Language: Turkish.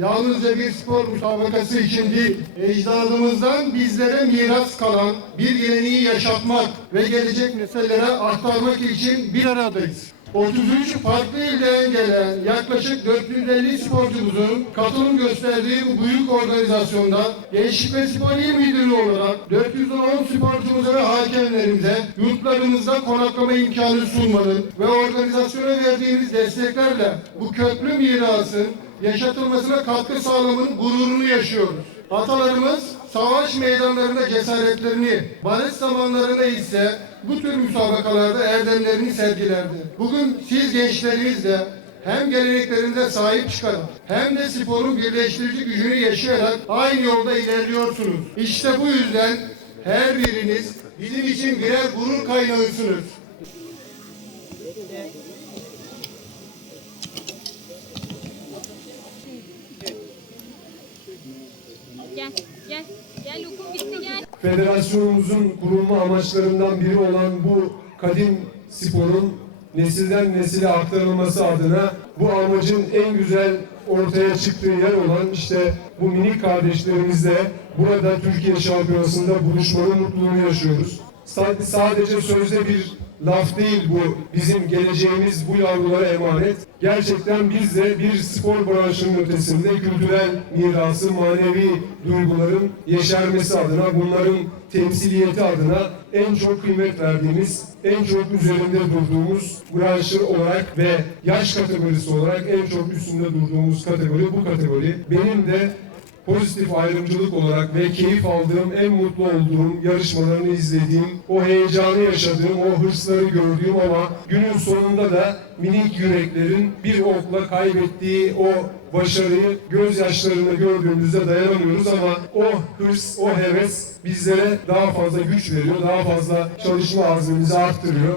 yalnızca bir spor müsabakası için değil, ecdadımızdan bizlere miras kalan bir geleneği yaşatmak ve gelecek nesillere aktarmak için bir aradayız. 33 farklı ilden gelen yaklaşık 450 sporcumuzun katılım gösterdiği bu büyük organizasyonda Gençlik ve Spor İl Müdürü olarak 410 sporcumuza ve hakemlerimize yurtlarımızda konaklama imkanı sunmanın ve organizasyona verdiğimiz desteklerle bu köklü mirasın yaşatılmasına katkı sağlamanın gururunu yaşıyoruz. Atalarımız savaş meydanlarında cesaretlerini, barış zamanlarında ise bu tür müsabakalarda erdemlerini sergilerdi. Bugün siz gençlerimiz de hem geleneklerinize sahip çıkarak hem de sporun birleştirici gücünü yaşayarak aynı yolda ilerliyorsunuz. İşte bu yüzden her biriniz bizim için birer gurur kaynağısınız. Federasyonumuzun kurulma amaçlarından biri olan bu kadim sporun nesilden nesile aktarılması adına bu amacın en güzel ortaya çıktığı yer olan işte bu minik kardeşlerimizle burada Türkiye Şampiyonası'nda buluşmanın mutluluğunu yaşıyoruz. Sadece, sözde bir laf değil bu. Bizim geleceğimiz bu yavrulara emanet. Gerçekten biz de bir spor branşının ötesinde kültürel mirası, manevi duyguların yeşermesi adına, bunların temsiliyeti adına en çok kıymet verdiğimiz, en çok üzerinde durduğumuz branşı olarak ve yaş kategorisi olarak en çok üstünde durduğumuz kategori bu kategori. Benim de pozitif ayrımcılık olarak ve keyif aldığım, en mutlu olduğum, yarışmalarını izlediğim, o heyecanı yaşadığım, o hırsları gördüğüm ama günün sonunda da minik yüreklerin bir okla kaybettiği o başarıyı gözyaşlarında gördüğümüzde dayanamıyoruz ama o hırs, o heves bizlere daha fazla güç veriyor, daha fazla çalışma azmimizi arttırıyor.